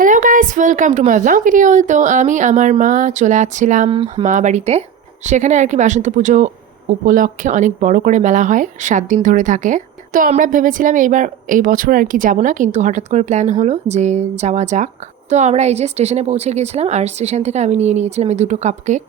Hello guys, welcome to my blog video. তো আমি আমার মা চলে আসছিলাম মা বাড়িতে। সেখানে আর কি বাসন্ত পুজো উপলক্ষে অনেক বড় করে মেলা হয়, 7 দিন ধরে থাকে। তো আমরা ভেবেছিলাম এই বছর আর কি যাবো না, কিন্তু হঠাৎ করে প্ল্যান হলো যে যাওয়া যাক। তো আমরা এই যে স্টেশনে পৌঁছে গিয়েছিলাম, আর স্টেশন থেকে আমি নিয়ে নিয়েছিলাম এই 2টো কাপ কেক।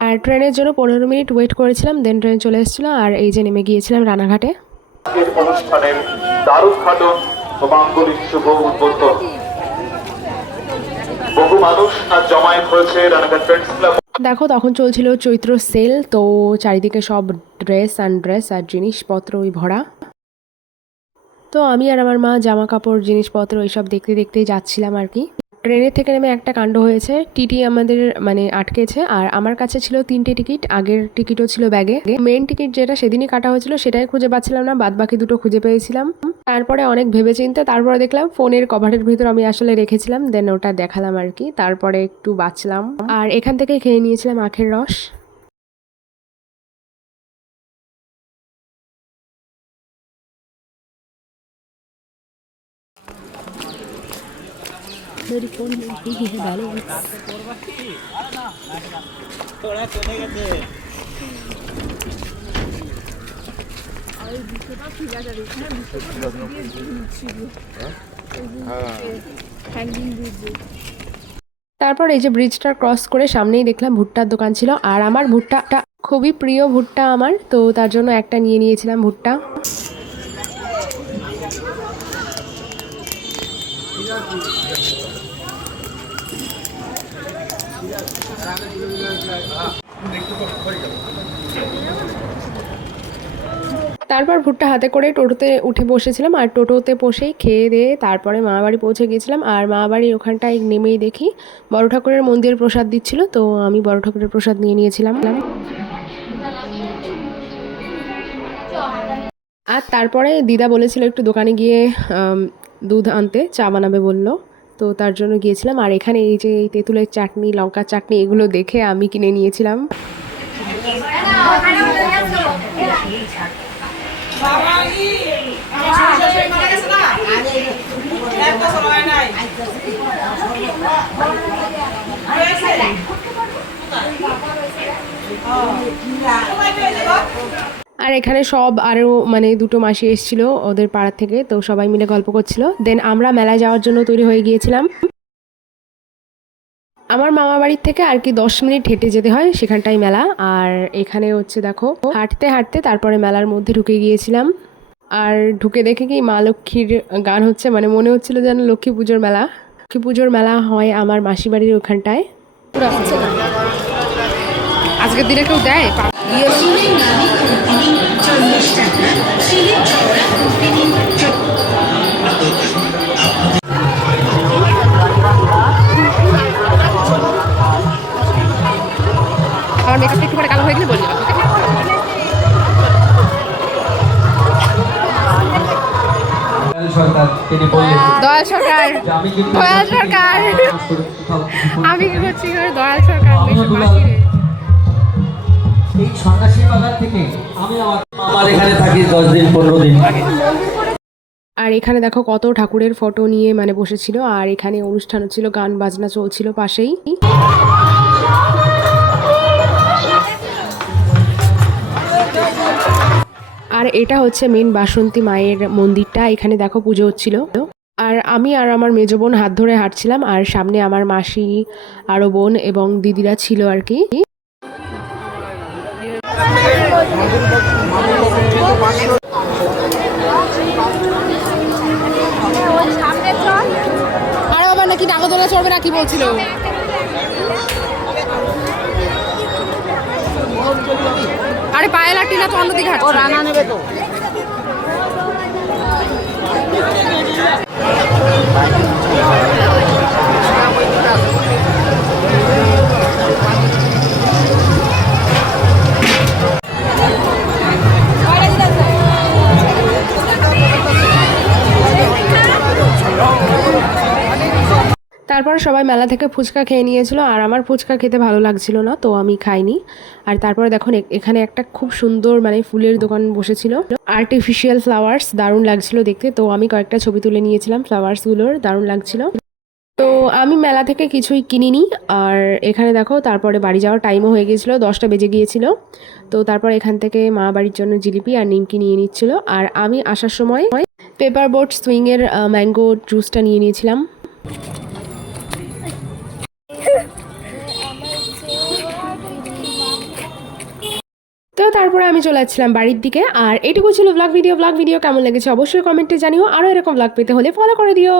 আর ট্রেনের জন্য 15 মিনিট ওয়েট করেছিলাম, দেন ট্রেন চলে এসেছিলো। আর এই যে নেমে গিয়েছিলাম রানাঘাটে। অনুষ্ঠানের দ্বারোদ্ঘাটন ও মাঙ্গলিক শুভ উদ্বোধন। বহু মানুষ আজ জমায়েত হয়েছে রানাঘাট ফ্রেন্ডস ক্লাব। দেখো, তখন চলছিল চৈত্র সেল, তো চারিদিকে সব ড্রেস আর জিনিসপত্র ওই ভরা। তো আমি আর আমার মা জামা কাপড় জিনিসপত্র এইসব দেখতে দেখতেই যাচ্ছিলাম আর কি। ট্রেনের থেকে নেমে একটা কাণ্ড হয়েছে, টিটি আমাদের আটকেছে। আর আমার কাছে ছিল 3টে টিকিট, আগের টিকিটও ছিল ব্যাগে। মেন টিকিট যেটা সেদিনই কাটা হয়েছিল সেটাই খুঁজে পাচ্ছিলাম না, বাদ বাকি 2টো খুঁজে পেয়েছিলাম। তারপরে অনেক ভেবেচিন্তে তারপরে দেখলাম ফোনের কভারের ভিতর আমি আসলে রেখেছিলাম, দেন ওটা দেখালাম আর কি। তারপরে একটু বাঁচলাম। আর এখান থেকে খেয়ে নিয়েছিলাম আখের রস। তারপর এই যে ব্রিজটা ক্রস করে সামনেই দেখলাম ভুট্টার দোকান ছিল। আর আমার ভুট্টাটা খুবই প্রিয়, ভুট্টা আমার, তো তার জন্য একটা নিয়ে নিয়েছিলাম ভুট্টা। তারপর ভুট্টা হাতে করে টোটোতে উঠে বসেছিলাম, আর টোটোতে বসেই খেয়ে দিয়ে তারপরে মামাবাড়ি পৌঁছে গিয়েছিলাম। আর মামাবাড়ির ওখানটায় নেমেই দেখি বড় ঠাকুরের মন্দিরের প্রসাদ দিচ্ছিল, তো আমি বড় ঠাকুরের প্রসাদ নিয়ে নিয়েছিলাম। আর তারপরে দিদা বলেছিল একটু দোকানে গিয়ে দুধ আনতে, চা বানাবে বললো, তো তার জন্য গিয়েছিলাম। আর এখানে এই যে এই তেঁতুলের চাটনি, লঙ্কার চাটনি, এগুলো দেখে আমি কিনে নিয়েছিলাম। আর এখানে সব আরও 2টো মাসি এসেছিল ওদের পাড়ার থেকে, তো সবাই মিলে গল্প করছিল। দেন আমরা মেলায় যাওয়ার জন্য তৈরি হয়ে গিয়েছিলাম। আমার মামা বাড়ির থেকে আর কি 10 মিনিট হেঁটে যেতে হয়, সেখানটাই মেলা। আর এখানে হচ্ছে দেখো, হাঁটতে হাঁটতে তারপরে মেলার মধ্যে ঢুকে গিয়েছিলাম। আর ঢুকে দেখে কি মা লক্ষ্মীর গান হচ্ছে, মনে হচ্ছিল যেন লক্ষ্মী পুজোর মেলা। লক্ষ্মী পুজোর মেলা হয় আমার মাসি বাড়ির ওখানটায়। আজকের দিনে কেউ দেয় আমার মেকআপটা একটু পরে কালো হয়ে গেলে বলবি। দয়াল সরকার, দয়াল সরকার, আমি কি করছি? দয়াল সরকার এই সন্ন্যাসী বাগান থেকে আমি আমার এখানে থাকি 10 দিন 15 দিন। আর এখানে দেখো কত ঠাকুরের ফটো নিয়ে বসেছিল। আর এখানে অনুষ্ঠান হচ্ছিল, গান বাজনা চলছিল পাশেই। আর এটা হচ্ছে মেন বাসন্তী মায়ের মন্দিরটা, এখানে দেখো পুজো হচ্ছিল। আর আমি আর আমার মেজো বোন হাত ধরে হাঁটছিলাম, আর সামনে আমার মাসি, আরো বোন এবং দিদিরা ছিল আর কি। আরে বাবা, নাকি নাগরদোলা চড়বে না কি বলছিল? আরে পায়ে লাঠি না তো অন্যদিকে হাঁটছে, রান্না নেবে তো। তারপর সবাই মেলা থেকে ফুচকা খেয়ে নিয়েছিল আর আমার ফুচকা খেতে ভালো লাগছিল না, তো আমি খাইনি। আর তারপরে দেখুন এখানে একটা খুব সুন্দর মানে ফুলের দোকান বসেছিল, আর্টিফিশিয়াল ফ্লাওয়ার্স, দারুণ লাগছিল দেখতে। তো আমি কয়েকটা ছবি তুলে নিয়েছিলাম ফ্লাওয়ার্সগুলোর, দারুণ লাগছিল। তো আমি মেলা থেকে কিছুই কিনিনি। আর এখানে দেখো তারপরে বাড়ি যাওয়ার টাইমও হয়ে গিয়েছিলো, 10টা বেজে গিয়েছিল। তো তারপর এখান থেকে মা বাড়ির জন্য জিলিপি আর নিমকি নিয়ে নিচ্ছিল, আর আমি আসার সময় পেপার বোট সুইংয়ের ম্যাঙ্গো জুসটা নিয়ে নিয়েছিলাম। তো তারপরে আমি চলে যাচ্ছিলাম বাড়ির দিকে। আর এটুকু ছিল ব্লগ ভিডিও কেমন লেগেছে অবশ্যই কমেন্টে জানিও। আরও এরকম ব্লগ পেতে হলে ফলো করে দিও।